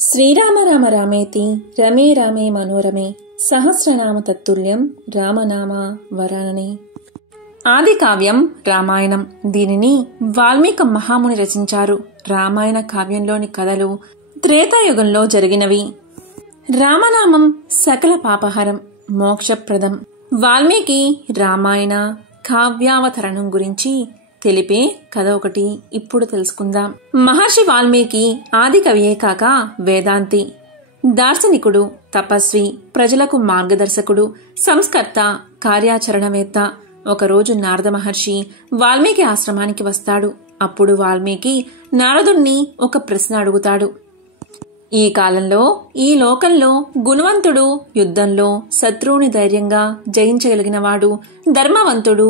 శ్రీరామ రామ రామేతి రమే రామే మనోరమే సహస్రనామ తత్తుల్యం రామనామ వరాననే. ఆది కావ్యం రామాయణం. దీనిని వాల్మీకి మహాముని రచించారు. రామాయణ కావ్యంలోని కథలు త్రేతాయుగంలో జరిగినవి. రామనామం సకల పాపహరం, మోక్షప్రదం. వాల్మీకి రామాయణ కావ్యావతరణం గురించి తెలిపే కథ ఒకటి ఇప్పుడు తెలుసుకుందాం. మహర్షి వాల్మీకి ఆది కవియే కాక వేదాంతి, దార్శనికుడు, తపస్వి, ప్రజలకు మార్గదర్శకుడు, సంస్కర్త, కార్యాచరణవేత్త. ఒకరోజు నారద మహర్షి వాల్మీకి ఆశ్రమానికి వస్తాడు. అప్పుడు వాల్మీకి నారదుణ్ణి ఒక ప్రశ్న అడుగుతాడు. ఈ కాలంలో, ఈ లోకంలో గుణవంతుడు, యుద్ధంలో శత్రువుని ధైర్యంగా జయించగలిగినవాడు, ధర్మవంతుడు,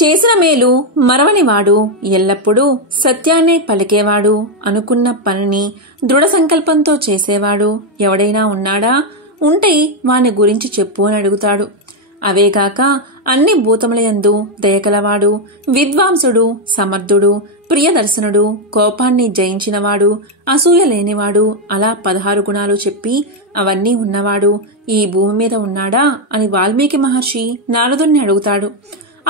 చేసిన మేలు మరవనివాడు, ఎల్లప్పుడూ సత్యాన్నే పలికేవాడు, అనుకున్న పనిని దృఢ సంకల్పంతో చేసేవాడు ఎవడైనా ఉన్నాడా? ఉంటే వాని గురించి చెప్పు అని అడుగుతాడు. అవేగాక అన్ని భూతములయందు దయకలవాడు, విద్వాంసుడు, సమర్థుడు, ప్రియదర్శనుడు, కోపాన్ని జయించినవాడు, అసూయ లేనివాడు, అలా 16 గుణాలు చెప్పి అవన్నీ ఉన్నవాడు ఈ భూమి మీద ఉన్నాడా అని వాల్మీకి మహర్షి నారదుణ్ణి అడుగుతాడు.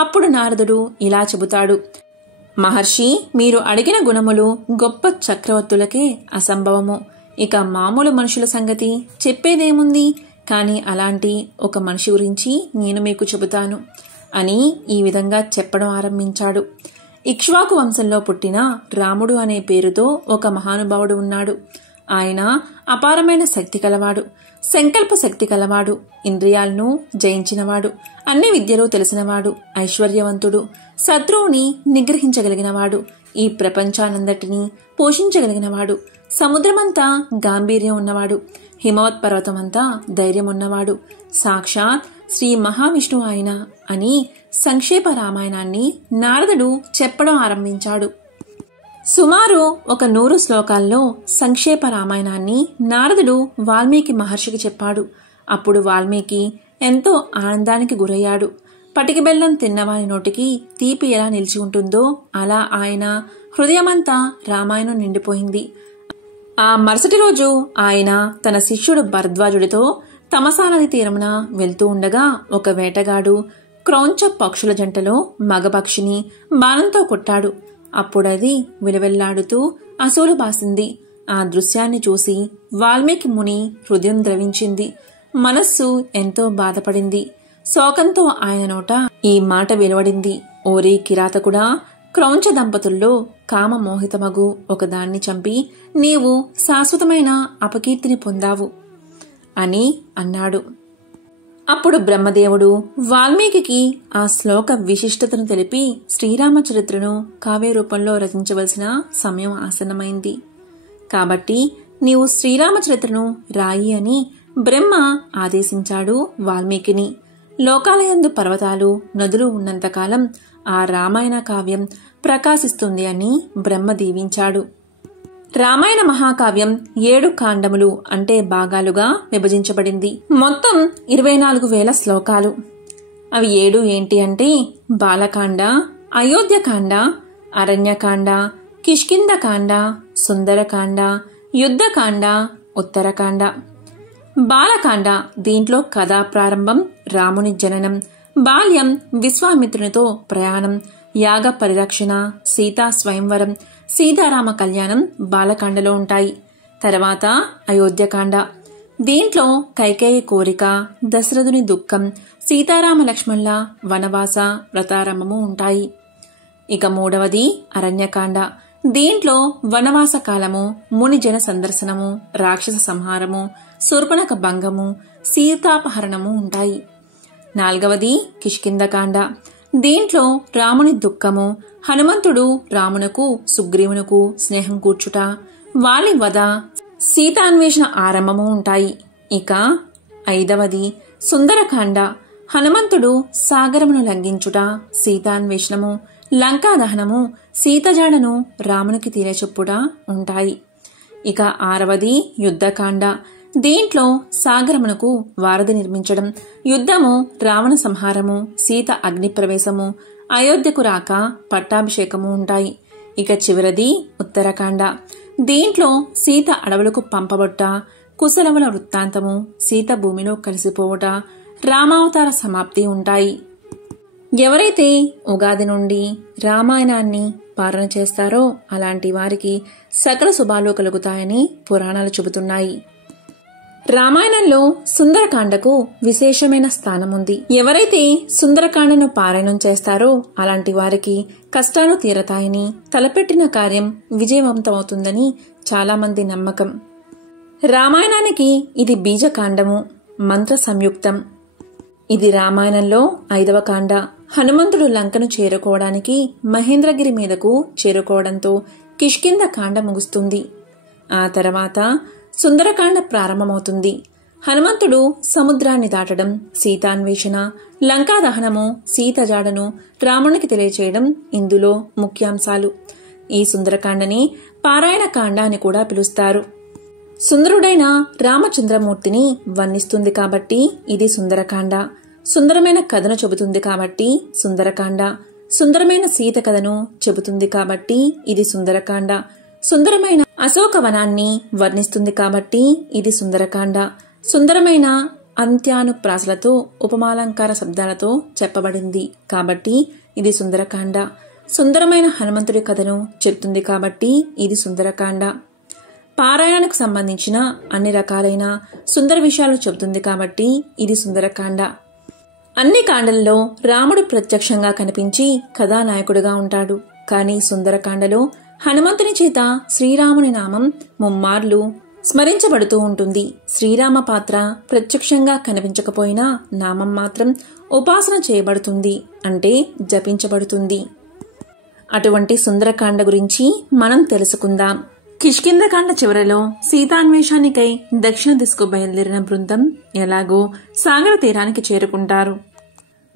అప్పుడు నారదుడు ఇలా చెబుతాడు. మహర్షి, మీరు అడిగిన గుణములు గొప్ప చక్రవర్తులకే అసంభవము. ఇక మామూలు మనుషుల సంగతి చెప్పేదేముంది? కాని అలాంటి ఒక మనిషి గురించి నేను మీకు చెబుతాను అని ఈ విధంగా చెప్పడం ఆరంభించాడు. ఇక్ష్వాకు వంశంలో పుట్టిన రాముడు అనే పేరుతో ఒక మహానుభావుడు ఉన్నాడు. ఆయన అపారమైన శక్తి కలవాడు, సంకల్ప శక్తి కలవాడు, ఇంద్రియాలను జయించినవాడు, అన్ని విద్యలు తెలిసినవాడు, ఐశ్వర్యవంతుడు, శత్రువుని నిగ్రహించగలిగినవాడు, ఈ ప్రపంచానందటినీ పోషించగలిగినవాడు, సముద్రమంతా గాంభీర్యం ఉన్నవాడు, హిమవత్ పర్వతమంతా ధైర్యం ఉన్నవాడు, సాక్షాత్ శ్రీ మహావిష్ణువు ఆయన అని సంక్షేప రామాయణాన్ని నారదుడు చెప్పడం ఆరంభించాడు. సుమారు 100 శ్లోకాల్లో సంక్షేప రామాయణాన్ని నారదుడు వాల్మీకి మహర్షికి చెప్పాడు. అప్పుడు వాల్మీకి ఎంతో ఆనందానికి గురయ్యాడు. పటికి బెల్లం తిన్నవాని నోటికి తీపి ఎలా నిలిచి ఉంటుందో అలా ఆయన హృదయమంతా రామాయణం నిండిపోయింది. ఆ మరుసటి రోజు ఆయన తన శిష్యుడు భరద్వాజుడితో తమసా నది తీరమున వెళ్తూ ఉండగా ఒక వేటగాడు క్రౌంచ పక్షుల జంటలో మగపక్షిని బాణంతో కొట్టాడు. అప్పుడది విలవెల్లాడుతూ అసూలు బాసింది. ఆ దృశ్యాన్ని చూసి వాల్మీకి ముని హృదయం ద్రవించింది. మనస్సు ఎంతో బాధపడింది. శోకంతో ఆయన నోట ఈ మాట వెలువడింది. ఓరి కిరాతకుడా, క్రౌంచ దంపతుల్లో కామమోహితమగు ఒకదాన్ని చంపి నీవు శాశ్వతమైన అపకీర్తిని పొందావు అని అన్నాడు. అప్పుడు బ్రహ్మదేవుడు వాల్మీకి ఆ శ్లోక విశిష్టతను తెలిపి శ్రీరామచరిత్రను కావ్య రూపంలో రచించవలసిన సమయం ఆసన్నమైంది. కాబట్టి నీవు శ్రీరామచరిత్రను రాయి అని బ్రహ్మ ఆదేశించాడు వాల్మీకిని. లోకాలయందు పర్వతాలు, నదులు ఉన్నంతకాలం ఆ రామాయణ కావ్యం ప్రకాశిస్తుంది అని బ్రహ్మ దీవించాడు. రామాయణ మహాకావ్యం 7 కాండములు అంటే భాగాలుగా విభజించబడింది. మొత్తం 24,000 శ్లోకాలు. అవి 7 ఏంటి అంటే బాలకాండ, అయోధ్యకాండ, అరణ్యకాండ, కిష్కింధకాండ, సుందరకాండ, యుద్ధకాండ, ఉత్తరకాండ. బాలకాండ దీంట్లో కథా ప్రారంభం, రాముని జననం, బాల్యం, విశ్వామిత్రునితో ప్రయాణం, యాగ పరిరక్షణ, సీతా స్వయంవరం, సీతారామ కళ్యాణం బాలకాండలో ఉంటాయి. తర్వాత అయోధ్యకాండ. దీంట్లో కైకేయి కోరిక, దశరథుని దుఃఖం, సీతారామ లక్ష్మణుల వనవాస వ్రతారంభము ఉంటాయి. ఇక 3వది అరణ్యకాండ. దీంట్లో వనవాస కాలము, ముని జన సందర్శనము, రాక్షస సంహారము, శూర్పణఖ భంగము, సీతాపహరణము ఉంటాయి. 4వది కిష్కింధకాండ. దీంట్లో రాముని దుఃఖము, హనుమంతుడు రామునకు సుగ్రీవునకు స్నేహం కూర్చుట, వాలి వధ, సీతాన్వేషణ ఆరంభము ఉంటాయి. ఇక 5వది సుందరకాండ. హనుమంతుడు సాగరమును లంఘించుట, సీతాన్వేషణము, లంకాదహనము, సీతజాడను రామునికి తెలియచెప్పుట ఉంటాయి. ఇక 6వది యుద్ధకాండ. దీంట్లో సాగరమునకు వారధి నిర్మించడం, యుద్ధము, రావణ సంహారము, సీత అగ్నిప్రవేశము, అయోధ్యకు రాక, పట్టాభిషేకము ఉంటాయి. ఇక చివరిది ఉత్తరకాండ. దీంట్లో సీత అడవులకు పంపబొట్ట, కుశలవుల వృత్తాంతము, సీత భూమిలో కలిసిపోవుట, రామావతార సమాప్తి ఉంటాయి. ఎవరైతే ఉగాది నుండి రామాయణాన్ని పాలన చేస్తారో అలాంటి వారికి సకల శుభాలు కలుగుతాయని పురాణాలు చెబుతున్నాయి. రామాయణంలో సుందరకాండకు విశేషమైన స్థానముంది. ఎవరైతే సుందరకాండను పారాయణం చేస్తారో అలాంటి వారికి కష్టాలు తీరతాయని, తలపెట్టిన కార్యం విజయవంతమవుతుందని చాలా మంది నమ్మకం. రామాయణానికి ఇది బీజకాండము, మంత్ర సంయుక్తం. ఇది రామాయణంలో 5వ కాండ. హనుమంతుడు లంకను చేరుకోవడానికి మహేంద్రగిరి మీదకు చేరుకోవడంతో కిష్కింధ కాండ ముగుస్తుంది. ఆ తర్వాత సుందరకాండ ప్రారంభమవుతుంది. హనుమంతుడు సముద్రాన్ని దాటడం, సీతాన్వేషణ, లంకా దహనము, సీత జాడను రామునికి తెలియచేయడం ఇందులో ముఖ్యాంశాలు. ఈ సుందరకాండని పారాయణ కాండ అని కూడా పిలుస్తారు. సుందరుడైన రామచంద్రమూర్తిని వర్ణిస్తుంది కాబట్టి ఇది సుందరకాండ. సుందరమైన కథను చెబుతుంది కాబట్టి సుందరకాండ. సుందరమైన సీత కథను చెబుతుంది కాబట్టి ఇది సుందరకాండ. సుందరమైన అశోకవనాన్ని వర్ణిస్తుంది కాబట్టి ఇది సుందరకాండ. సుందరమైన అంత్యానుప్రాసలతో ఉపమాలంకార శబ్దాలతో చెప్పబడింది కాబట్టి ఇది సుందరకాండ. సుందరమైన హనుమంతుడి కథను చెప్తుంది కాబట్టి ఇది సుందరకాండ. పారాయణకు సంబంధించిన అన్ని రకాలైన సుందర విషయాలు చెబుతుంది కాబట్టి ఇది సుందరకాండ. అన్ని కాండలలో రాముడు ప్రత్యక్షంగా కనిపించి కథానాయకుడిగా ఉంటాడు. కానీ సుందరకాండలో హనుమంతుని చేత శ్రీరాముని నామం ముమ్మార్లు స్మరించబడుతూ ఉంటుంది. శ్రీరామ పాత్ర ప్రత్యక్షంగా కనిపించకపోయినా నామం మాత్రం ఉపాసన చేయబడుతుంది, అంటే జపించబడుతుంది. అటువంటి సుందరకాండ గురించి మనం తెలుసుకుందాం. కిష్కింధకాండ చివరలో సీతాన్వేషానికై దక్షిణ దిశకు బయలుదేరిన బృందం ఎలాగో సాగర తీరానికి చేరుకుంటారు.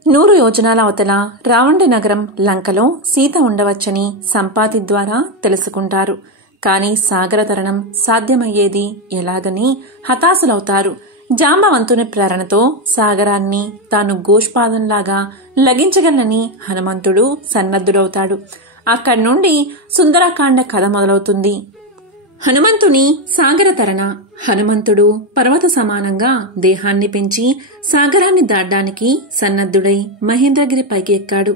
100 యోజనాల అవతల రావణుడి నగరం లంకలో సీత ఉండవచ్చని సంపాతి ద్వారా తెలుసుకుంటారు. కాని సాగర తరణం సాధ్యమయ్యేది ఎలాగని హతాశులవుతారు. జాంబవంతుని ప్రేరణతో సాగరాన్ని తాను గోష్పాదంలాగా లగించగలనని హనుమంతుడు సన్నద్ధుడవుతాడు. అక్కడి నుండి సుందరకాండ కథ మొదలవుతుంది. హనుమంతుని సాగర తరణ. హనుమంతుడు పర్వత సమానంగా దేహాన్ని పెంచి సాగరాన్ని దాటడానికి సన్నద్ధుడై మహేంద్రగిరి పైకి ఎక్కాడు.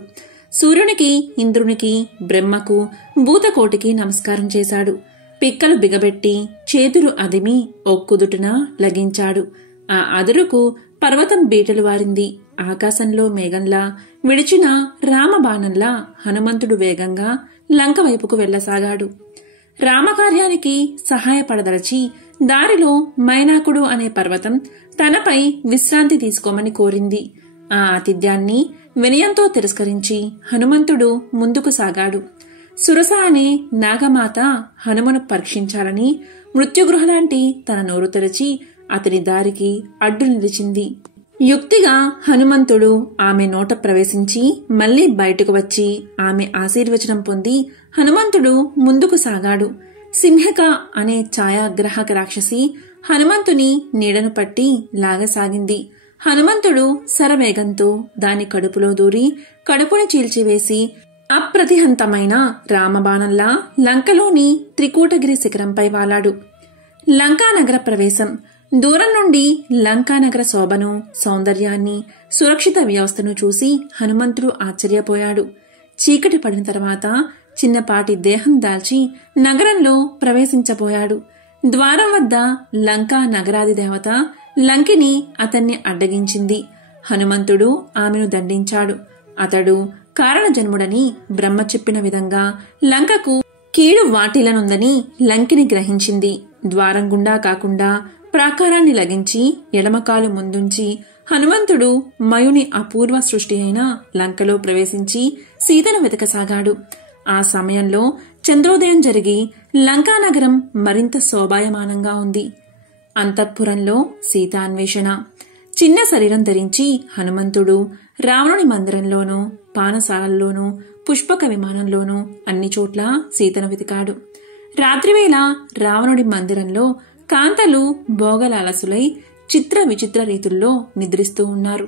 సూర్యునికి, ఇంద్రునికి, బ్రహ్మకు, భూతకోటికి నమస్కారం చేశాడు. పిక్కలు బిగబెట్టి చేతులు అదిమి ఒక్కుదుటున లగించాడు. ఆ అదురుకు పర్వతం బీటలు వారింది. ఆకాశంలో మేఘంలా విడిచిన రామబాణంలా హనుమంతుడు వేగంగా లంక వైపుకు వెళ్లసాగాడు. రామకార్యానికి సహాయపడదలచి దారిలో మైనాకుడు అనే పర్వతం తనపై విశ్రాంతి తీసుకోమని కోరింది. ఆ ఆతిథ్యాన్ని వినయంతో తిరస్కరించి హనుమంతుడు ముందుకు సాగాడు. సురస అనే నాగమాత హనుమను పరీక్షించాలని మృత్యుగృహలాంటి తన నోరు తెరచి అతని దారికి అడ్డు నిలిచింది. యుక్తిగా హనుమంతుడు ఆమె నోట ప్రవేశించి మళ్లీ బయటకు వచ్చి ఆమె ఆశీర్వచనం పొంది హనుమంతుడు ముందుకు సాగాడు. సింహక అనే ఛాయాగ్రాహక రాక్షసి హనుమంతుని నీడను పట్టి లాగసాగింది. హనుమంతుడు శరవేగంతో దాని కడుపులో దూరి కడుపుని చీల్చివేసి అప్రతిహంతమైన రామబాణంలా లంకలోని త్రికూటగిరి శిఖరంపై వాలాడు. లంకానగర ప్రవేశం. దూరం నుండి లంకానగర శోభను, సౌందర్యాన్ని, సురక్షిత వ్యవస్థను చూసి హనుమంతుడు ఆశ్చర్యపోయాడు. చీకటి పడిన తర్వాత చిన్నపాటి దేహం దాల్చి నగరంలో ప్రవేశించబోయాడు. ద్వారం వద్ద లంకా నగరాది దేవత లంకిని అతన్ని అడ్డగించింది. హనుమంతుడు ఆమెను దండించాడు. అతడు కారణజన్ముడని బ్రహ్మ చెప్పిన విధంగా లంకకు కీడు వాటిల్లనుందని లంకిని గ్రహించింది. ద్వారం గుండా కాకుండా ప్రాకారాన్ని లగించి ఎడమకాలు ముందుంచి హనుమంతుడు మయుని అపూర్వ సృష్టి అయిన లంకలో ప్రవేశించి సీతను వెతకసాగాడు. ఆ సమయంలో చంద్రోదయం జరిగి లంకానగరం మరింత శోభాయమానంగా ఉంది. అంతఃపురంలో సీతాన్వేషణ. చిన్న శరీరం ధరించి హనుమంతుడు రావణుని మందిరంలోనూ, పానశాలల్లోనూ, పుష్పక విమానంలోనూ అన్ని చోట్ల సీతను వెతికాడు. రాత్రివేళ రావణుడి మందిరంలో కాంతలు భోగలాలసులై చిత్ర విచిత్ర రీతుల్లో నిద్రిస్తూ ఉన్నారు.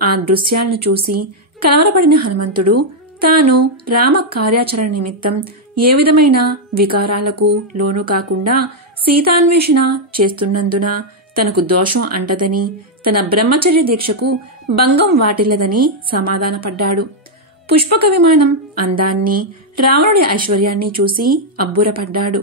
ఆ దృశ్యాలను చూసి కలవరపడిన హనుమంతుడు తాను రామ కార్యాచరణ నిమిత్తం ఏ విధమైన వికారాలకు లోను కాకుండా సీతాన్వేషణ చేస్తున్నందున తనకు దోషం అంటదని, తన బ్రహ్మచర్య దీక్షకు భంగం వాటిల్లదని సమాధానపడ్డాడు. పుష్పక విమానం అందాన్ని, రావణుడి ఐశ్వర్యాన్ని చూసి అబ్బురపడ్డాడు.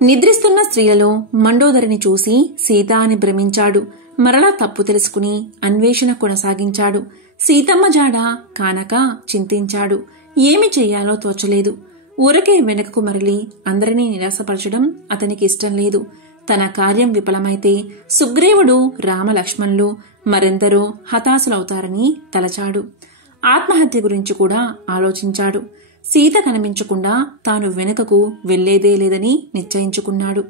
నిద్రిస్తున్న స్త్రీలలో మండోదరిని చూసి సీత అని భ్రమించాడు. మరలా తప్పు తెలుసుకుని అన్వేషణ కొనసాగించాడు. సీతమ్మ జాడ కానక చింతించాడు. ఏమి చెయ్యాలో తోచలేదు. ఊరకే వెనకకు మరలి అందరినీ నిరాశపరచడం అతనికి ఇష్టం లేదు. తన కార్యం విఫలమైతే సుగ్రీవుడు, రామలక్ష్మణులు మరెందరో హతాశులవుతారని తలచాడు. ఆత్మహత్య గురించి కూడా ఆలోచించాడు. సీత కనిపించకుండా తాను వెనుకకు వెళ్లేదే లేదని నిశ్చయించుకున్నాడు.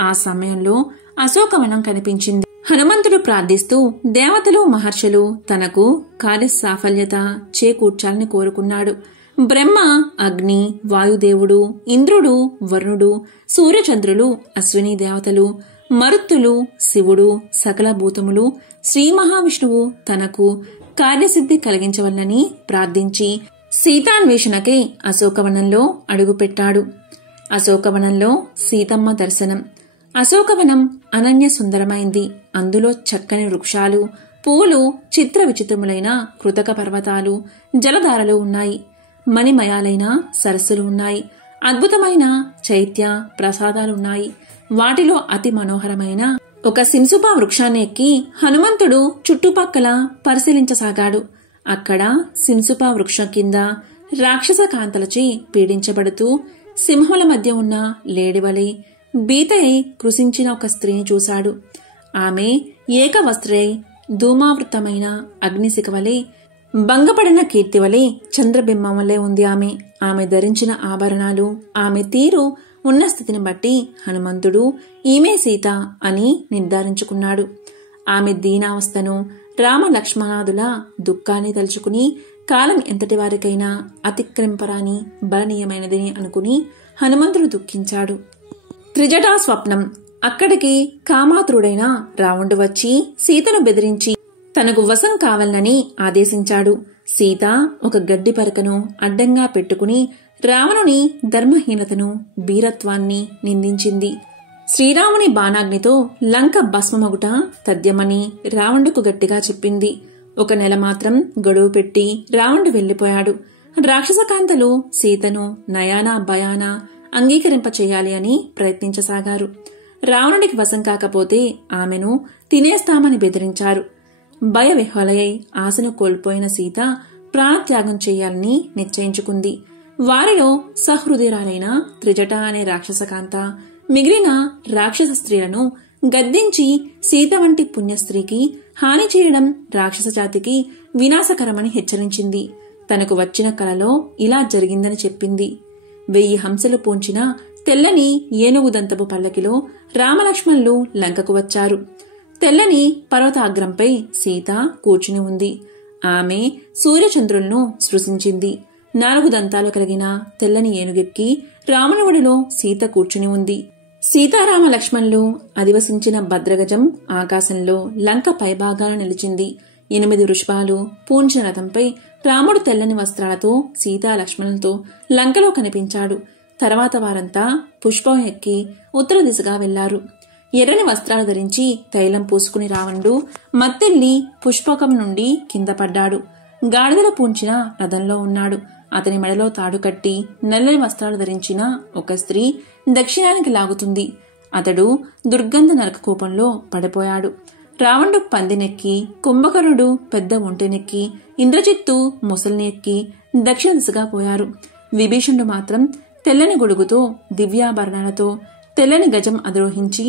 ఆ సమయంలో అశోకవనం కనిపించింది. హనుమంతుడు ప్రార్థిస్తూ దేవతలు, మహర్షులు తనకు కార్యసాఫల్యత చేకూర్చాలని కోరుకున్నాడు. బ్రహ్మ, అగ్ని, వాయుదేవుడు, ఇంద్రుడు, వరుణుడు, సూర్యచంద్రులు, అశ్విని దేవతలు, మరుత్తులు, శివుడు, సకల భూతములు, శ్రీ మహావిష్ణువు తనకు కార్యసిద్ధి కలిగించవలనని ప్రార్థించి సీతాన్వేషణకై అశోకవనంలో అడుగుపెట్టాడు. అశోకవనంలో సీతమ్మ దర్శనం. అశోకవనం అనన్య సుందరమైంది. అందులో చక్కని వృక్షాలు, పూలు, చిత్ర విచిత్రములైన కృతక పర్వతాలు, జలధారలు ఉన్నాయి. మణిమయాలైన సరస్సులు ఉన్నాయి. అద్భుతమైన చైత్య ప్రసాదాలున్నాయి. వాటిలో అతి మనోహరమైన ఒక సింసుపా వృక్షాన్ని ఎక్కి హనుమంతుడు చుట్టుపక్కల పరిశీలించసాగాడు. అక్కడ సింసుపా వృక్షం కింద రాక్షస కాంతలచే పీడించబడుతూ సింహముల మధ్య ఉన్న లేడివలే బీతై కృషించిన ఒక స్త్రీని చూశాడు. ఆమె ఏకవస్త్రై ధూమావృతమైన అగ్నిశిఖవలే, భంగపడిన కీర్తివలే, చంద్రబింబం వల్లే ఉంది. ఆమె ధరించిన ఆభరణాలు, ఆమె తీరు ఉన్న స్థితిని బట్టి హనుమంతుడు ఈమె సీత అని నిర్ధారించుకున్నాడు. ఆమె దీనావస్థను, రామ లక్ష్మణాదుల దుఃఖాన్ని తలుచుకుని కాలం ఎంతటి వారికైనా అతిక్రమింపరాని బలనీయమైనదని అనుకుని హనుమంతుడు దుఃఖించాడు. త్రిజటా స్వప్నం. అక్కడికి కామాతురుడైన రావణుడు వచ్చి సీతను బెదిరించి తనకు వశం కావాలని ఆదేశించాడు. సీత ఒక గడ్డి పరకను అడ్డంగా పెట్టుకుని రావణుని ధర్మహీనతను, బీరత్వాన్ని నిందించింది. శ్రీరాముని బాణాగ్నితో లంక భస్మమగుట తథ్యమని రావణుడుకు గట్టిగా చెప్పింది. 1 నెల మాత్రం గడువు పెట్టి రావణుడు వెళ్లిపోయాడు. రాక్షసకాంతలు సీతను నయానా భయానా అంగీకరింపచేయాలి అని ప్రయత్నించసాగారు. రావణుడికి వశం కాకపోతే ఆమెను తినేస్తామని బెదిరించారు. భయవిహ్వలయ్యై ఆశను కోల్పోయిన సీత ప్రాణత్యాగం చేయాలని నిశ్చయించుకుంది. వారిలో సహృదయురాలైన త్రిజట అనే రాక్షసకాంత మిగిలిన రాక్షస స్త్రీలను గద్దించి సీత వంటి పుణ్యస్త్రీకి హాని చేయడం రాక్షస జాతికి వినాశకరమని హెచ్చరించింది. తనకు వచ్చిన కలలో ఇలా జరిగిందని చెప్పింది. 1000 హంసలు పూంచిన తెల్లని ఏనుగుదంతపు పల్లకిలో రామలక్ష్మణులు లంకకు వచ్చారు. తెల్లని పర్వతాగ్రంపై సీత కూర్చుని ఉంది. ఆమె సూర్యచంద్రులను సృశించింది. 4 దంతాలు కలిగిన తెల్లని ఏనుగెక్కి రాముని ఒడిలో సీత కూర్చుని ఉంది. సీతారామ లక్ష్మణులు అధివసించిన భద్రగజం ఆకాశంలో లంక పైభాగాన నిలిచింది. 8 వృషభాలు పూంచిన రథంపై రాముడు తెల్లని వస్త్రాలతో సీతా లక్ష్మణులతో లంకలో కనిపించాడు. తర్వాత వారంతా పుష్పం ఎక్కి ఉత్తర దిశగా వెళ్లారు. ఎర్రని వస్త్రాలు ధరించి తైలం పూసుకుని రావణుడు మత్తెల్లి పుష్పకం నుండి కింద పడ్డాడు. గాడిదలు పూంచిన రథంలో ఉన్నాడు. అతని మెడలో తాడు కట్టి నల్లని వస్త్రాలు ధరించిన ఒక స్త్రీ దక్షిణానికి లాగుతుంది. అతడు దుర్గంధ నరక కోపంలో పడిపోయాడు. రావణుడు పందినెక్కి, కుంభకర్ణుడు పెద్ద ఒంటెనెక్కి, ఇంద్రజిత్తు ముసలిని ఎక్కి దక్షిణ దిశగా పోయారు. విభీషణుడు మాత్రం తెల్లని గొడుగుతో, దివ్యాభరణాలతో తెల్లని గజం అధిరోహించి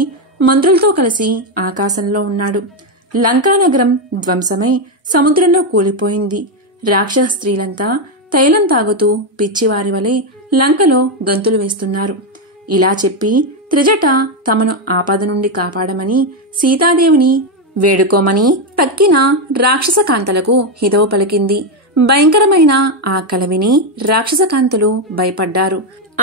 మంత్రులతో కలిసి ఆకాశంలో ఉన్నాడు. లంకానగరం ధ్వంసమై సముద్రంలో కూలిపోయింది. రాక్షస స్త్రీలంతా తైలం తాగుతూ పిచ్చివారి వలె లంకలో గంతులు వేస్తున్నారు. ఇలా చెప్పి త్రిజట తమను ఆపద నుండి కాపాడమని సీతాదేవిని వేడుకోమని తక్కిన రాక్షస కాంతలకు హితవు పలికింది. భయంకరమైన ఆ కల విని రాక్షస కాంతలు భయపడ్డారు.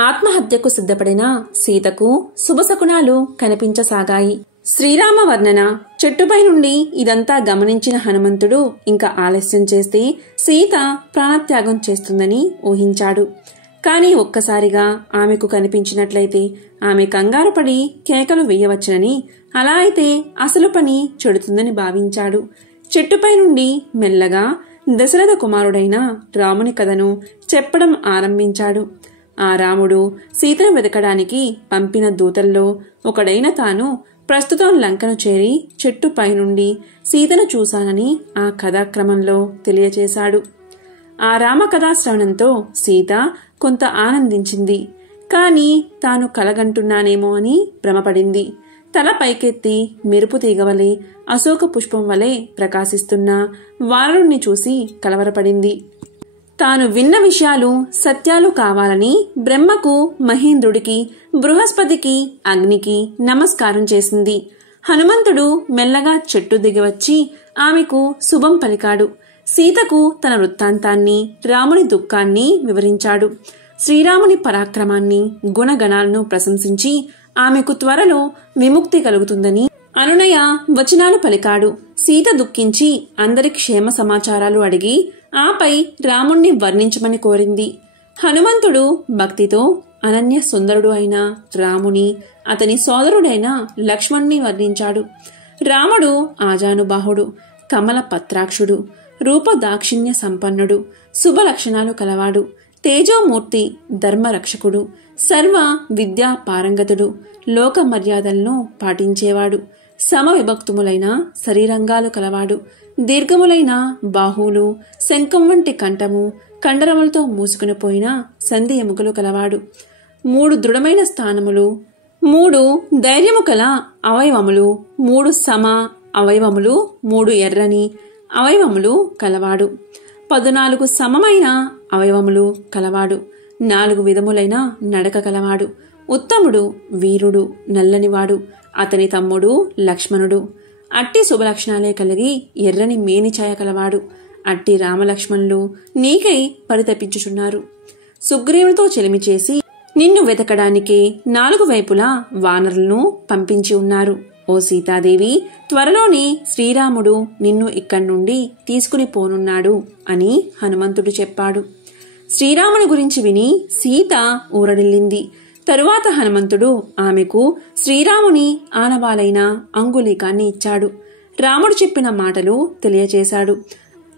ఆత్మహత్యకు సిద్ధపడిన సీతకు శుభశకునాలు కనిపించసాగాయి. శ్రీరామ వర్ణన. చెట్టుపై నుండి ఇదంతా గమనించిన హనుమంతుడు ఇంకా ఆలస్యం చేస్తే సీత ప్రాణత్యాగం చేస్తుందని ఊహించాడు. కాని ఒక్కసారిగా ఆమెకు కనిపించినట్లయితే ఆమె కంగారు పడి కేకలు వేయవచ్చునని, అలా అయితే అసలు పని చెడుతుందని భావించాడు. చెట్టుపై నుండి మెల్లగా దశరథ కుమారుడైన రాముని కథను చెప్పడం ఆరంభించాడు. ఆ రాముడు సీతను వెతకడానికి పంపిన దూతల్లో ఒకడైన తాను ప్రస్తుతం లంకను చేరి చెట్టుపై నుండి సీతను చూశానని ఆ కథాక్రమంలో తెలియచేశాడు. ఆ రామకథా శ్రవణంతో సీత కొంత ఆనందించింది. కాని తాను కలగంటున్నానేమో అని భ్రమపడింది. తల పైకెత్తి మెరుపు తీగవలే అశోక పుష్పం వలె ప్రకాశిస్తున్న వానరుణ్ణి చూసి కలవరపడింది. తాను విన్న విషయాలు సత్యాలు కావాలని బ్రహ్మకు, మహేంద్రుడికి, బృహస్పతికి, అగ్నికి నమస్కారం చేసింది. హనుమంతుడు మెల్లగా చెట్టు దిగివచ్చి ఆమెకు శుభం పలికాడు. సీతకు తన వృత్తాంతాన్ని, రాముని దుఃఖాన్ని వివరించాడు. శ్రీరాముని పరాక్రమాన్ని, గుణగణాలను ప్రశంసించి ఆమెకు త్వరలో విముక్తి కలుగుతుందని అనునయ వచనాలు పలికాడు. సీత దుఃఖించి అందరి క్షేమ సమాచారాలు అడిగి ఆపై రాముణ్ణి వర్ణించమని కోరింది. హనుమంతుడు భక్తితో అనన్య సుందరుడు అయిన రాముని, అతని సోదరుడైన లక్ష్మణ్ణి వర్ణించాడు. రాముడు ఆజానుబాహుడు, కమల పత్రాక్షుడు, రూపదాక్షిణ్య సంపన్నుడు, శుభ లక్షణాలు కలవాడు, తేజోమూర్తి, ధర్మరక్షకుడు, సర్వ విద్యా పారంగతుడు, లోక మర్యాదలను పాటించేవాడు, సమవిభక్తుములైన శరీరంగాలు కలవాడు, దీర్ఘములైన బాహువులు, శంఖం వంటి కంఠము, కండరములతో మూసుకుని పోయిన సంధి ఎముకలు కలవాడు, 3 దృఢమైన స్థానములు, 3 ధైర్యము కల అవయవములు, 3 సమ అవయవములు, 3 ఎర్రని అవయవములు కలవాడు, 14 సమమైన అవయవములు కలవాడు, 4 విధములైన నడక కలవాడు, ఉత్తముడు, వీరుడు, నల్లనివాడు, అతని తమ్ముడు లక్ష్మణుడు. అట్టి శుభలక్షణాలే కలిగి ఎర్రని మేనిఛాయ కలవాడు. అట్టి రామలక్ష్మణులు నీకై పరితపించుచున్నారు. సుగ్రీవునితో చెలిమి చేసి నిన్ను వెతకడానికి 4 వైపులా వానరులను పంపించి ఉన్నారు. ఓ సీతాదేవి, త్వరలోనే శ్రీరాముడు నిన్ను ఇక్కడి నుండి తీసుకుని పోనున్నాడు అని హనుమంతుడు చెప్పాడు. శ్రీరాముని గురించి విని సీత ఊరడిల్లింది. తరువాత హనుమంతుడు ఆమెకు శ్రీరాముని ఆనవాలైన అంగుళీకాన్ని ఇచ్చాడు. రాముడు చెప్పిన మాటలు తెలియచేశాడు.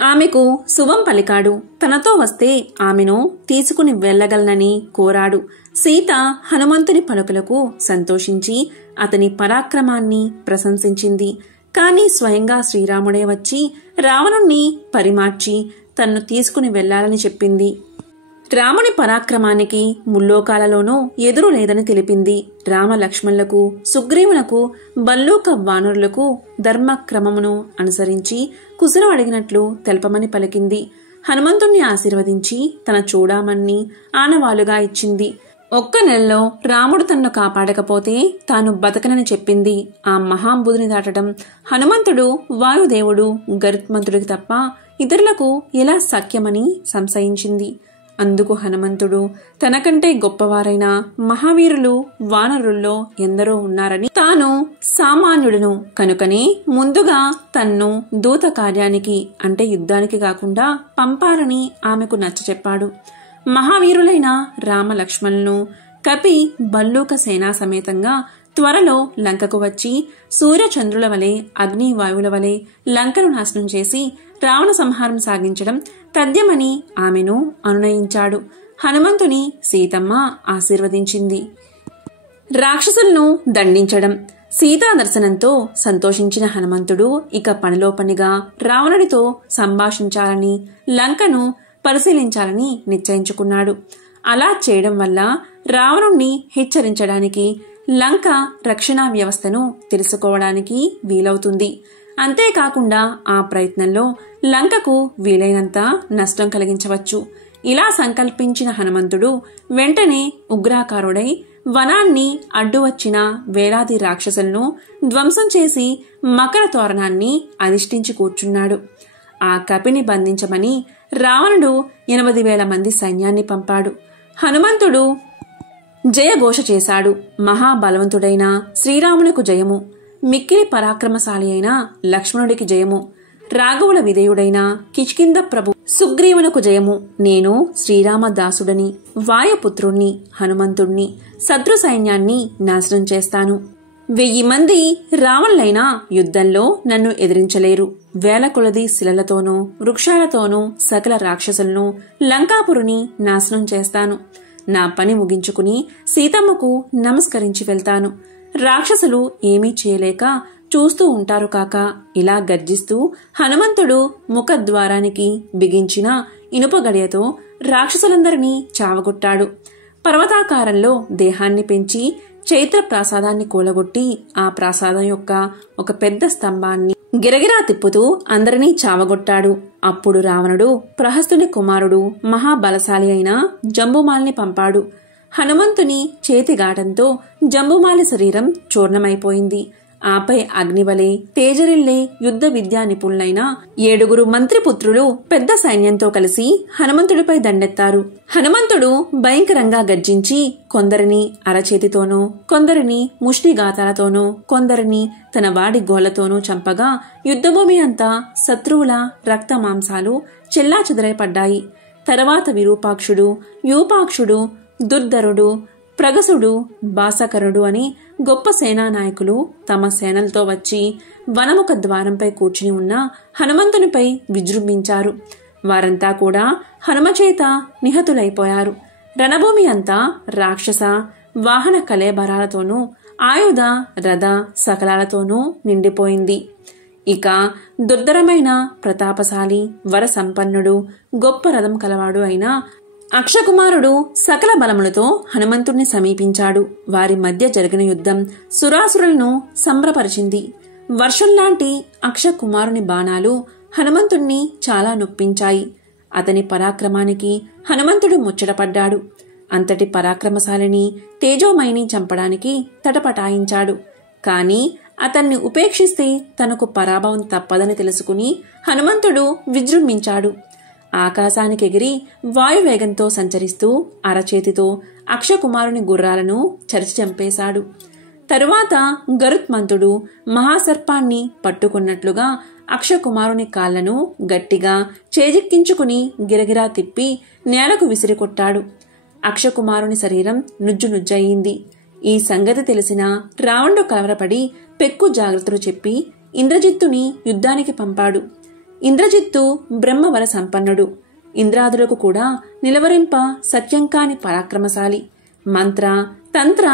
ఆమెకు శుభం పలికాడు. తనతో వస్తే ఆమెను తీసుకుని వెళ్లగలనని కోరాడు. సీత హనుమంతుని పలుకులకు సంతోషించి అతని పరాక్రమాన్ని ప్రశంసించింది. కాని స్వయంగా శ్రీరాముడే వచ్చి రావణుణ్ణి పరిమార్చి తన్ను తీసుకుని వెళ్లాలని చెప్పింది. రాముని పరాక్రమానికి ముల్లోకాలలోనూ ఎదురు లేదని తెలిపింది. రామ లక్ష్మణులకు, సుగ్రీవులకు, బల్లూక వానరులకు ధర్మక్రమమును అనుసరించి కుశలం అడిగినట్లు తెలపమని పలికింది. హనుమంతుణ్ణి ఆశీర్వదించి తన చూడామణ్ణి ఆనవాలుగా ఇచ్చింది. 1 నెలలో రాముడు తన్ను కాపాడకపోతే తాను బతకనని చెప్పింది. ఆ మహాంబుధిని దాటడం హనుమంతుడు వాయుదేవుడు గరుత్మంతుడికి తప్ప ఇతరులకు ఎలా సఖ్యమని సంశయించింది. అందుకు హనుమంతుడు తనకంటే గొప్పవారైన మహావీరులు వానరుల్లో ఎందరో ఉన్నారని, తాను సామాన్యుడును కనుకనే ముందుగా తన్ను దూత కార్యానికి అంటే యుద్ధానికి కాకుండా పంపారని ఆమెకు నచ్చచెప్పాడు. మహావీరులైన రామ లక్ష్మణులను కపి బల్లూక సేనా సమేతంగా త్వరలో లంకకు వచ్చి సూర్యచంద్రుల వలె, అగ్ని వాయువుల వలె లంకను నాశనం చేసి రావణ సంహారం సాగించడం తథ్యమని ఆమెను అనునయించాడు. హనుమంతుని సీతమ్మ ఆశీర్వదించింది. రాక్షసులను దండించడం. సీతా దర్శనంతో సంతోషించిన హనుమంతుడు ఇక పనిలో పనిగా రావణుడితో సంభాషించాలని, లంకను పరిశీలించాలని నిశ్చయించుకున్నాడు. అలా చేయడం వల్ల రావణుణ్ణి హెచ్చరించడానికి, లంక రక్షణ వ్యవస్థను తెలుసుకోవడానికి వీలవుతుంది. అంతేకాకుండా ఆ ప్రయత్నంలో లంకకు వీలైనంత నష్టం కలిగించవచ్చు. ఇలా సంకల్పించిన హనుమంతుడు వెంటనే ఉగ్రాకారుడై వనాన్ని అడ్డు వచ్చిన వేలాది రాక్షసులను ధ్వంసం చేసి మకర తోరణాన్ని అధిష్ఠించి కూర్చున్నాడు. ఆ కపిని బంధించమని రావణుడు 80,000 మంది సైన్యాన్ని పంపాడు. హనుమంతుడు జయఘోష చేశాడు. మహాబలవంతుడైన శ్రీరామునకు జయము, మిక్కిలి పరాక్రమశాలి అయిన లక్ష్మణుడికి జయము, రాఘవుల విధేయుడైన కిష్కింద ప్రభు సుగ్రీవునకు జయము. నేను శ్రీరామదాసుడని, వాయుపుత్రుణ్ణి, హనుమంతుణ్ణి. శత్రు సైన్యాన్ని నాశనం చేస్తాను. 1000 మంది రావణులైనా యుద్ధంలో నన్ను ఎదిరించలేరు. వేల కొలది శిలలతోనూ వృక్షాలతోనూ సకల రాక్షసులను, లంకాపురిని నాశనం చేస్తాను. నా పని ముగించుకుని సీతమ్మకు నమస్కరించి వెళ్తాను. రాక్షసులు ఏమీ చేయలేక చూస్తూ ఉంటారు కాక. ఇలా గర్జిస్తూ హనుమంతుడు ముఖద్వారానికి బిగించిన ఇనుప గడియతో రాక్షసులందరినీ చావగొట్టాడు. పర్వతాకారంలో దేహాన్ని పెంచి చైత్ర ప్రాసాదాన్ని కూలగొట్టి ఆ ప్రాసాదం యొక్క ఒక పెద్ద స్తంభాన్ని గిరగిరా తిప్పుతూ అందరినీ చావగొట్టాడు. అప్పుడు రావణుడు ప్రహస్తుని కుమారుడు మహాబలశాలి అయిన జంబుమాలిని పంపాడు. హనుమంతుని చేతిగాటంతో జంబుమాలి శరీరం చూర్ణమైపోయింది. ఆపై అగ్నివలే తేజరిల్లే యుద్ధ విద్యా నిపుణులైన 7 మంత్రిపుత్రులు పెద్ద సైన్యంతో కలిసి హనుమంతుడిపై దండెత్తారు. హనుమంతుడు భయంకరంగా గర్జించి కొందరిని అరచేతితోనూ, కొందరిని ముష్టిగాతాలతోనూ, కొందరిని తన వాడి గోళ్లతోనూ చంపగా యుద్ధభూమి అంతా శత్రువుల రక్త మాంసాలు చెల్లాచెదరై పడ్డాయి. తర్వాత విరూపాక్షుడు, యూపాక్షుడు, దుర్ధరుడు, ప్రగసుడు, బాసకరుడు అని గొప్ప సేనానాయకులు తమ సేనలతో వచ్చి వనముఖ ద్వారంపై కూర్చుని ఉన్న హనుమంతునిపై విజృంభించారు. వారంతా కూడా హనుమచేత నిహతులైపోయారు. రణభూమి అంతా రాక్షస వాహన కళేబరాలతోనూ ఆయుధ రథ సకలాలతోనూ నిండిపోయింది. ఇక దుర్ధరమైన ప్రతాపశాలి వరసంపన్నుడు గొప్ప రథం కలవాడు అయిన అక్షకుమారుడు సకల బలములతో హనుమంతుణ్ణి సమీపించాడు. వారి మధ్య జరిగిన యుద్ధం సురాసురులను సంబరపరిచింది. వర్షంలాంటి అక్షకుమారుని బాణాలు హనుమంతుణ్ణి చాలా నొప్పించాయి. అతని పరాక్రమానికి హనుమంతుడు ముచ్చటపడ్డాడు. అంతటి పరాక్రమశాలిని తేజోమయిని చంపడానికి తటపటాయించాడు. కాని అతన్ని ఉపేక్షిస్తే తనకు పరాభవం తప్పదని తెలుసుకుని హనుమంతుడు విజృంభించాడు. ఆకాశానికి ఎగిరి వాయువేగంతో సంచరిస్తూ అరచేతితో అక్షకుమారుని గుర్రాలను చరిచి చంపేశాడు. తరువాత గరుత్మంతుడు మహాసర్పాన్ని పట్టుకున్నట్లుగా అక్షకుమారుని కాళ్లను గట్టిగా చేజిక్కించుకుని గిరగిరా తిప్పి నేలకు విసిరికొట్టాడు. అక్షకుమారుని శరీరం నుజ్జునుజ్జయింది. ఈ సంగతి తెలిసిన రావణుడు కలవరపడి పెక్కు జాగ్రత్తలు చెప్పి ఇంద్రజిత్తుని యుద్ధానికి పంపాడు. ఇంద్రజిత్తు బ్రహ్మవర సంపన్నుడు. ఇంద్రాదులకు కూడా నిలవరింప సత్యంకాని పరాక్రమశాలి. మంత్ర తంత్ర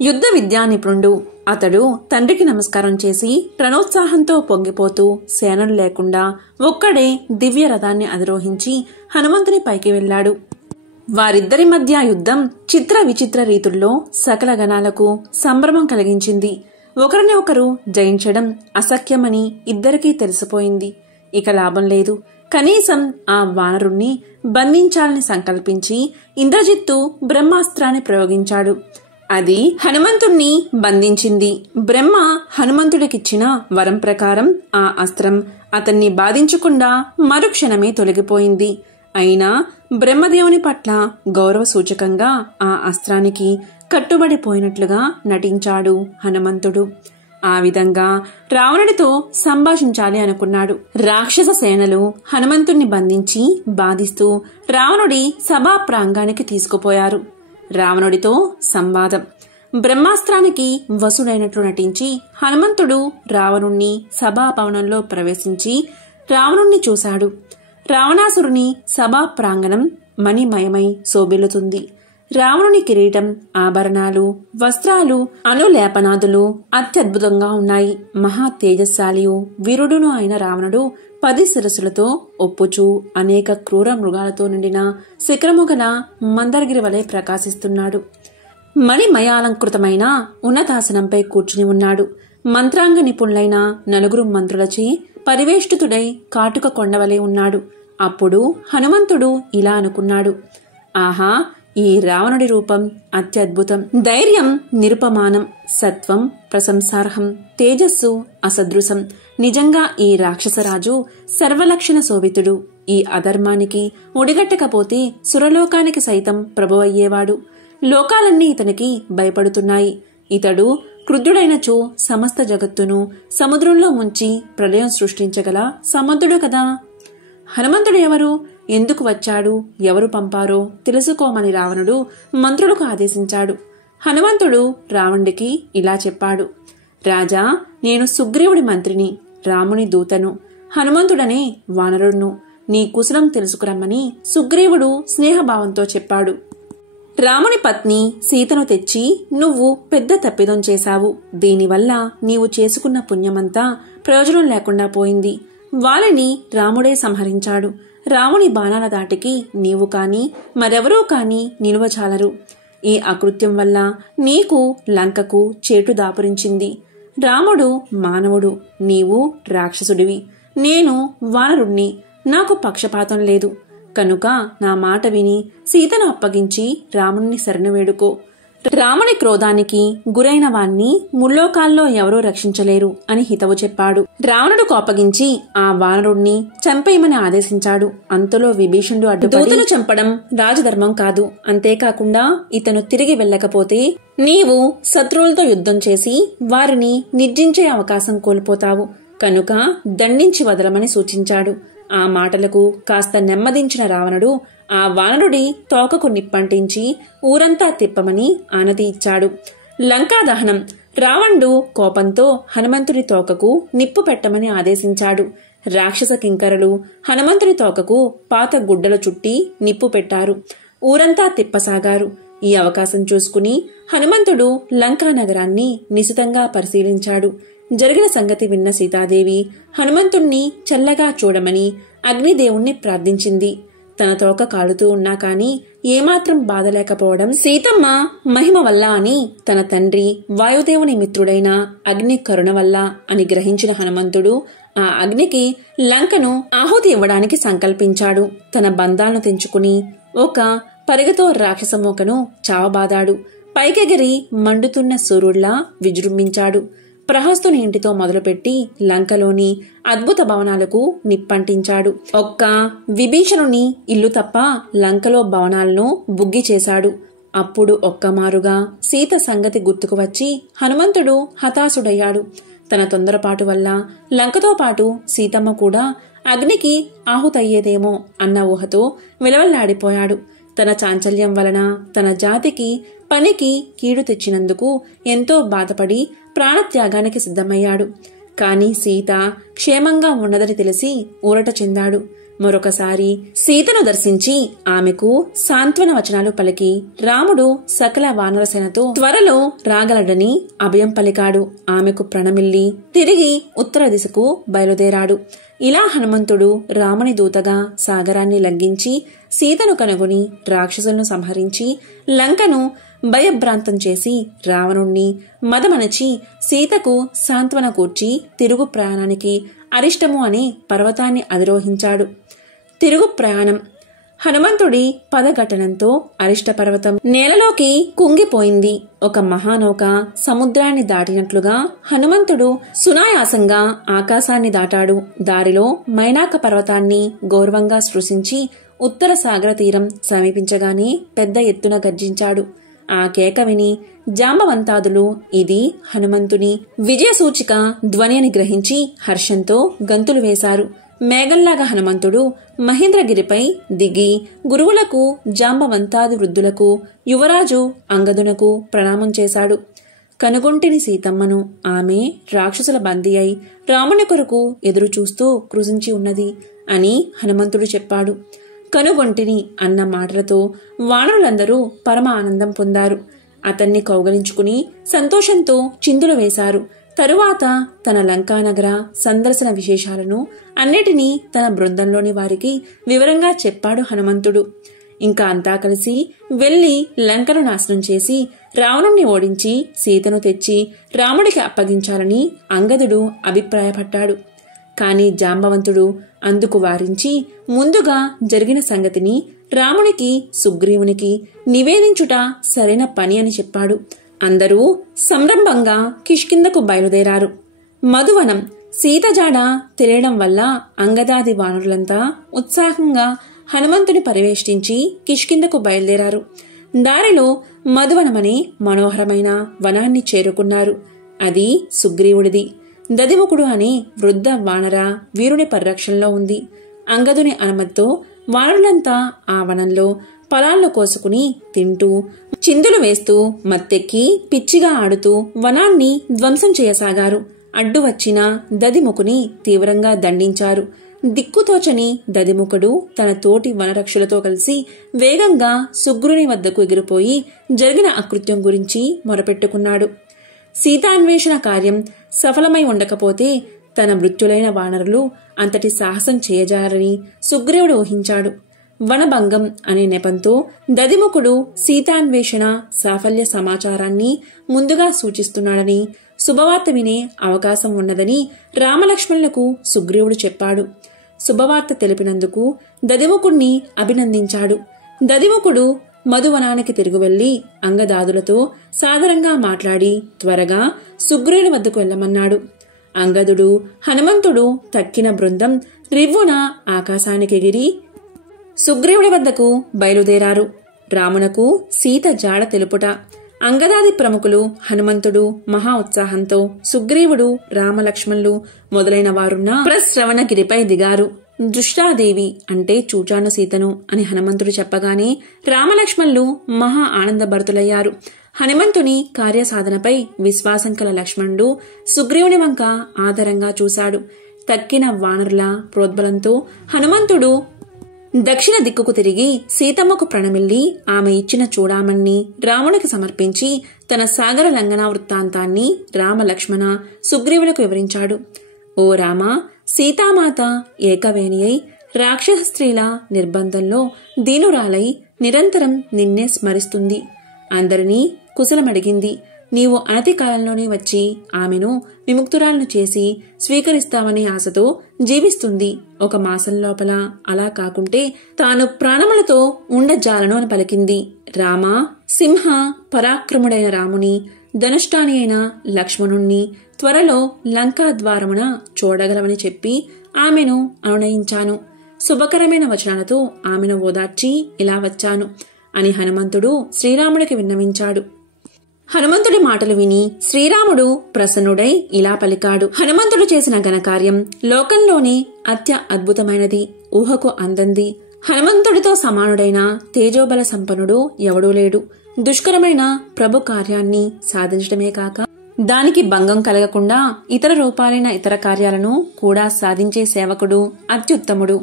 యుద్ధ విద్యా నిపుణుడు. అతడు తండ్రికి నమస్కారం చేసి ప్రణోత్సాహంతో పొంగిపోతూ సేనలు లేకుండా ఒక్కడే దివ్య రథాన్ని అధిరోహించి హనుమంతుని పైకి వెళ్లాడు. వారిద్దరి మధ్య యుద్ధం చిత్ర విచిత్ర రీతుల్లో సకల గణాలకు సంభ్రమం కలిగించింది. ఒకరిని ఒకరు జయించడం అసఖ్యమని ఇద్దరికీ తెలిసిపోయింది. ఇక లాభం లేదు. కనీసం ఆ వానరుణ్ణి బంధించాలని సంకల్పించి ఇంద్రజిత్తు బ్రహ్మాస్త్రాన్ని ప్రయోగించాడు. అది హనుమంతుణ్ణి బంధించింది. బ్రహ్మ హనుమంతుడికిచ్చిన వరం ప్రకారం ఆ అస్త్రం అతన్ని బాధించకుండా మరుక్షణమే తొలగిపోయింది. అయినా బ్రహ్మదేవుని పట్ల గౌరవ సూచకంగా ఆ అస్త్రానికి కట్టుబడిపోయినట్లుగా నటించాడు హనుమంతుడు. ఆ విధంగా రావణుడితో సంభాషించాలి అనుకున్నాడు. రాక్షస సేనలు హనుమంతుణ్ణి బంధించి బాధిస్తూ రావణుడి సభా ప్రాంగానికి తీసుకుపోయారు. రావణుడితో సంవాదం. బ్రహ్మాస్త్రానికి వసుడైనట్లు నటించి హనుమంతుడు రావణుణ్ణి సభాభవనంలో ప్రవేశించి రావణుణ్ణి చూశాడు. రావణాసురుని సభా ప్రాంగణం మణిమయమై శోభిల్లుతుంది. రావణుని కిరీటం, ఆభరణాలు, వస్త్రాలు, అనులేపనాదులు అత్యద్భుతంగా ఉన్నాయి. మహా తేజస్శాలియు వీరుడును అయిన రావణుడు 10 శిరస్సులతో ఒప్పుచూ అనేక క్రూర మృగాలతో నిండిన శిఖరముగల మందరగిరి వలె ప్రకాశిస్తున్నాడు. మణిమయాలంకృతమైన ఉన్నతాసనంపై కూర్చుని ఉన్నాడు. మంత్రాంగ నిపుణులైన 4 మంత్రులచే పరివేష్టితుడై కాటుక కొండవలే ఉన్నాడు. అప్పుడు హనుమంతుడు ఇలా అనుకున్నాడు. ఆహా, ఈ రావణుడి రూపం అత్యద్భుతం. ధైర్యం నిరుపమానం, సత్వం ప్రశంసార్హం, తేజస్సు అసదృశం. నిజంగా ఈ రాక్షసరాజు సర్వలక్షణ శోభితుడు. ఈ అధర్మానికి ఒడిగట్టకపోతే సురలోకానికి సైతం ప్రభువయ్యేవాడు. లోకాలన్నీ ఇతనికి భయపడుతున్నాయి. ఇతడు క్రుద్ధుడైనచో సమస్త జగత్తును సముద్రంలో ముంచి ప్రళయం సృష్టించగల సమర్థుడు కదా. హనుమంతుడు ఎవరు, ఎందుకు వచ్చాడు, ఎవరు పంపారో తెలుసుకోమని రావణుడు మంత్రులకు ఆదేశించాడు. హనుమంతుడు రావణుడికి ఇలా చెప్పాడు. రాజా, నేను సుగ్రీవుడి మంత్రిని, రాముని దూతను, హనుమంతుడనే వానరుడును. నీ కుశలం తెలుసుకురమ్మని సుగ్రీవుడు స్నేహభావంతో చెప్పాడు. రాముని పత్ని సీతను తెచ్చి నువ్వు పెద్ద తప్పిదం చేశావు. దీనివల్ల నీవు చేసుకున్న పుణ్యమంతా ప్రయోజనం లేకుండా పోయింది. వాళ్ళని రాముడే సంహరించాడు. రాముని బాణాల దాటికి నీవు కాని మరెవరూ కాని నిలువచాలరు. ఈ అకృత్యం వల్ల నీకు లంకకు చేటు దాపురించింది. రాముడు మానవుడు, నీవు రాక్షసుడివి. నేను వానరుణ్ణి, నాకు పక్షపాతం లేదు. కనుక నా మాట విని సీతను అప్పగించి రాముణ్ణి శరణు వేడుకో. రాముని క్రోధానికి గురైన వాణ్ణి ముల్లోకాల్లో ఎవరూ రక్షించలేరు అని హితవు చెప్పాడు. రావణుడు కోపగించి ఆ వానరుణ్ణి చంపేయమని ఆదేశించాడు. అంతలో విభీషణుడు అడ్డుపడి, దూతను చంపడం రాజధర్మం కాదు. అంతేకాకుండా ఇతను తిరిగి వెళ్ళకపోతే నీవు శత్రువులతో యుద్ధం చేసి వారిని నిర్జించే అవకాశం కోల్పోతావు. కనుక దండించి వదలమని సూచించాడు. ఆ మాటలకు కాస్త నెమ్మదించిన రావణుడు ఆ వానరుడి తోకకు నిప్పంటించి ఊరంతా తిప్పమని ఆనతి ఇచ్చాడు. లంకా దహనం. రావణుడు కోపంతో హనుమంతుడి తోకకు నిప్పు పెట్టమని ఆదేశించాడు. రాక్షస కింకరులు హనుమంతుడి తోకకు పాత గుడ్డలు చుట్టి నిప్పు పెట్టారు. ఊరంతా తిప్పసాగారు. ఈ అవకాశం చూసుకుని హనుమంతుడు లంకా నగరాన్ని నిశితంగా పరిశీలించాడు. జరిగిన సంగతి విన్న సీతాదేవి హనుమంతుణ్ణి చల్లగా చూడమని అగ్నిదేవుణ్ణి ప్రార్థించింది. తన తోక కాలుతూ ఉన్నా కాని ఏమాత్రం బాధ లేకపోవడం సీతమ్మ మహిమ వల్ల అని, తన తండ్రి వాయుదేవుని మిత్రుడైన అగ్ని కరుణ వల్ల అని గ్రహించిన హనుమంతుడు ఆ అగ్నికి లంకను ఆహుతి ఇవ్వడానికి సంకల్పించాడు. తన బంధాలను తెంచుకుని ఒక పరిగెతో రాక్షసమూకను చావబాదాడు. పైకెగిరి మండుతున్న సూర్యుడ్లా విజృంభించాడు. ప్రహస్తుని ఇంటితో మొదలుపెట్టి లంకలోని అద్భుత భవనాలకు నిప్పంటించాడు. ఒక్క విభీషణుని ఇల్లు తప్ప లంకలో భవనాలను బుగ్గి చేశాడు. అప్పుడు ఒక్కమారుగా సీత సంగతి గుర్తుకు వచ్చి హనుమంతుడు హతాశుడయ్యాడు. తన తొందరపాటు వల్ల లంకతో పాటు సీతమ్మ కూడా అగ్నికి ఆహుతయ్యేదేమో అన్న ఊహతో విలవల్లాడిపోయాడు. తన చాంచల్యం వలన తన జాతికి పనికి కీడు తెచ్చినందుకు ఎంతో బాధపడి ప్రాణత్యాగానికి సిద్ధమయ్యాడు. కాని సీత క్షేమంగా ఉన్నదని తెలిసి ఊరట చెందాడు. మరొకసారి సీతను దర్శించి ఆమెకు సాంత్వన వచనాలు పలికి రాముడు సకల వానరసేనతో త్వరలో రాగలడని అభయం పలికాడు. ఆమెకు ప్రణమిల్లి తిరిగి ఉత్తర దిశకు బయలుదేరాడు. ఇలా హనుమంతుడు రాముని దూతగా సాగరాన్ని లంఘించి సీతను కనుగొని రాక్షసులను సంహరించి లంకను భయభ్రాంతం చేసి రావణుణ్ణి మదమణచి సీతకు సాంత్వన కూర్చి తిరుగు ప్రయాణానికి అరిష్టము అనే పర్వతాన్ని అధిరోహించాడు. తిరుగు ప్రయాణం. హనుమంతుడి పదఘటనంతో అరిష్ట పర్వతం నేలలోకి కుంగిపోయింది. ఒక మహానౌక సముద్రాన్ని దాటినట్లుగా హనుమంతుడు సునాయాసంగా ఆకాశాన్ని దాటాడు. దారిలో మైనాక పర్వతాన్ని గౌరవంగా స్పృశించి ఉత్తర సాగర తీరం సమీపించగానే పెద్ద ఎత్తున గర్జించాడు. ఆ కేక విని జాంబవంతాదులు ఇది హనుమంతుని విజయ సూచిక ధ్వని అని గ్రహించి హర్షంతో గంతులు వేశారు. మేఘంలాగా హనుమంతుడు మహేంద్రగిరిపై దిగి గురువులకు, జాంబవంతాది వృద్ధులకు, యువరాజు అంగదునకు ప్రణామం చేశాడు. కనుగొంటిని సీతమ్మను. ఆమె రాక్షసుల బందీ అయి రాముని కొరకు ఎదురుచూస్తూ కృషించి ఉన్నది అని హనుమంతుడు చెప్పాడు. కనుగొంటిని అన్న మాటలతో వానరులందరూ పరమ ఆనందం పొందారు. అతన్ని కౌగలించుకుని సంతోషంతో చిందులు వేశారు. తరువాత తన లంకానగర సందర్శన విశేషాలను అన్నిటినీ తన బృందంలోని వారికి వివరంగా చెప్పాడు హనుమంతుడు. ఇంకా అంతా కలిసి వెళ్లి లంకను నాశనం చేసి రావణుణ్ణి ఓడించి సీతను తెచ్చి రాముడికి అప్పగించాలని అంగదుడు అభిప్రాయపడ్డాడు. కాని జాంబవంతుడు అందుకు వారించి ముందుగా జరిగిన సంగతిని రామునికి, సుగ్రీవునికి నివేదించుట సరైన పని అని చెప్పాడు. అందరూ సంరంభంగా కిష్కిందకు బయలుదేరారు. మధువనం. సీతజాడ తెలియడం వల్ల అంగదాది వానరులంతా ఉత్సాహంగా హనుమంతుని పరివేష్టించి కిష్కిందకు బయలుదేరారు. దారిలో మధువనమనే మనోహరమైన వనాన్ని చేరుకున్నారు. అది సుగ్రీవుడిది. దదిముఖుడు అనే వృద్ధ వానర వీరుని పరిరక్షణలో ఉంది. అంగదుని అనుమతితో వానరులంతా ఆ వనంలో పొలాల్లో కోసుకుని తింటూ చిందులు వేస్తూ మత్తెక్కి పిచ్చిగా ఆడుతూ వనాన్ని ధ్వంసం చేయసాగారు. అడ్డు వచ్చిన దదిముకుని తీవ్రంగా దండించారు. దిక్కుతోచని దదిముఖుడు తన తోటి వనరక్షులతో కలిసి వేగంగా సుగ్రుని వద్దకు ఎగిరిపోయి జరిగిన అకృత్యం గురించి మొరపెట్టుకున్నాడు. సీతాన్వేషణ కార్యం సఫలమై ఉండకపోతే తన మృత్యులైన వానరులు అంతటి సాహసం చేయజారని సుగ్రీవుడు ఊహించాడు. వనభంగం అనే నెపంతో దదిముఖుడు సీతాన్వేషణ సాఫల్య సమాచారాన్ని ముందుగా సూచిస్తున్నాడని, శుభవార్త వినే అవకాశం ఉన్నదని రామలక్ష్మణులకు సుగ్రీవుడు చెప్పాడు. శుభవార్త తెలిపినందుకు దదిముఖుణ్ణి అభినందించాడు. దదిముఖుడు మధువనానికి తిరిగి వెళ్లి అంగదాదులతో సాదరంగా మాట్లాడి త్వరగా సుగ్రీవుని వద్దకు వెళ్లమన్నాడు. అంగదుడు, హనుమంతుడు తక్కిన బృందం రివ్వున ఆకాశానికి ఎగిరి సుగ్రీవుడి వద్దకు బయలుదేరారు. రామునకు సీత జాడ తెలుపుట. అంగదాది ప్రముఖులు హనుమంతుడు మహా ఉత్సాహంతో సుగ్రీవుడు, రామలక్ష్మణులు మొదలైన వారున్న ప్రశ్రవణగిరిపై దిగారు. దుష్టాదేవి అంటే చూచాను సీతను అని హనుమంతుడు చెప్పగానే రామలక్ష్మణులు మహా ఆనందభరితులయ్యారు. హనుమంతుని కార్యసాధనపై విశ్వాసం కల లక్ష్మణుడు సుగ్రీవుని వంక ఆదరంగా చూశాడు. తక్కిన వానరుల ప్రోద్బలంతో హనుమంతుడు దక్షిణ దిక్కుకు తిరిగి సీతమ్మకు ప్రణమిల్లి ఆమె ఇచ్చిన చూడామణ్ణి రామునికి సమర్పించి తన సాగర లంఘన వృత్తాంతాన్ని రామలక్ష్మణ సుగ్రీవులకు వివరించాడు. ఓ రామ, సీతామాత ఏకవేణి అయి రాక్షస స్త్రీల నిర్బంధంలో దీనురాలై నిరంతరం నిన్నే స్మరిస్తుంది. అందరినీ కుశలమడిగింది. నీవు అనతి కాలంలోనే వచ్చి ఆమెను విముక్తురాలను చేసి స్వీకరిస్తావనే ఆశతో జీవిస్తుంది. 1 మాసం లోపల అలా కాకుంటే తాను ప్రాణములతో ఉండజాలను అని పలికింది. రామ, సింహ పరాక్రముడైన రాముని, ధనుష్టాని అయిన లక్ష్మణుణ్ణి త్వరలో లంకా ద్వారమున చూడగలవని చెప్పి ఆమెను అనునయించాను. శుభకరమైన వచనాలతో ఆమెను ఓదార్చి ఇలా వచ్చాను అని హనుమంతుడు శ్రీరాముడికి విన్నవించాడు. హనుమంతుడి మాటలు విని శ్రీరాముడు ప్రసన్నుడై ఇలా పలికాడు. హనుమంతుడు చేసిన ఘనకార్యం లోకంలోనే అద్భుతమైనది, ఊహకు అందంది. హనుమంతుడితో సమానుడైన తేజోబల సంపన్నుడు ఎవడూ లేడు. దుష్కరమైన ప్రభు కార్యాన్ని సాధించడమే కాక దానికి భంగం కలగకుండా ఇతర రూపాలైన ఇతర కార్యాలను కూడా సాధించే సేవకుడు అత్యుత్తముడు.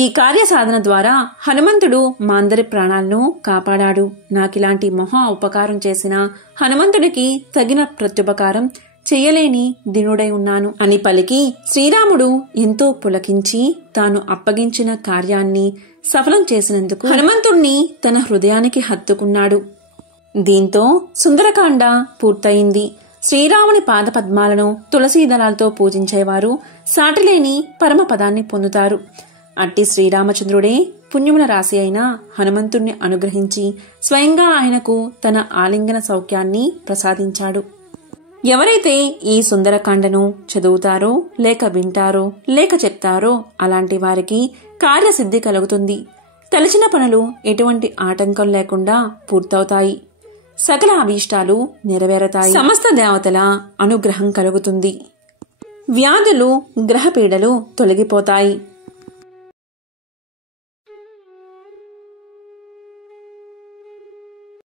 ఈ కార్యసాధన ద్వారా హనుమంతుడు మా అందరి ప్రాణాలను కాపాడాడు. నాకిలాంటి మహా ఉపకారం చేసిన హనుమంతుడికి తగిన ప్రత్యుపకారం చెయ్యలేని దినుడై ఉన్నాను అని పలికి శ్రీరాముడు ఎంతో పులకించి తాను అప్పగించిన కార్యాన్ని సఫలం చేసినందుకు హనుమంతుణ్ణి తన హృదయానికి హత్తుకున్నాడు. దీంతో సుందరకాండ పూర్తయింది. శ్రీరాముని పాదపద్మాలను తులసీదళాలతో పూజించేవారు సాటిలేని పరమపదాన్ని పొందుతారు. అట్టి శ్రీరామచంద్రుడే పుణ్యముల రాశి అయిన హనుమంతుణ్ణి అనుగ్రహించి స్వయంగా ఆయనకు తన ఆలింగన సౌఖ్యాన్ని ప్రసాదించాడు. ఎవరైతే ఈ సుందరకాండను చదువుతారో లేక వింటారో లేక చెప్తారో అలాంటి వారికి కార్యసిద్ధి కలుగుతుంది. తలచిన పనులు ఎటువంటి ఆటంకం లేకుండా పూర్తవుతాయి. సకల అభీష్టాలు నెరవేరతాయి. సమస్త దేవతల అనుగ్రహం కలుగుతుంది. వ్యాధులు, గ్రహపీడలు తొలగిపోతాయి.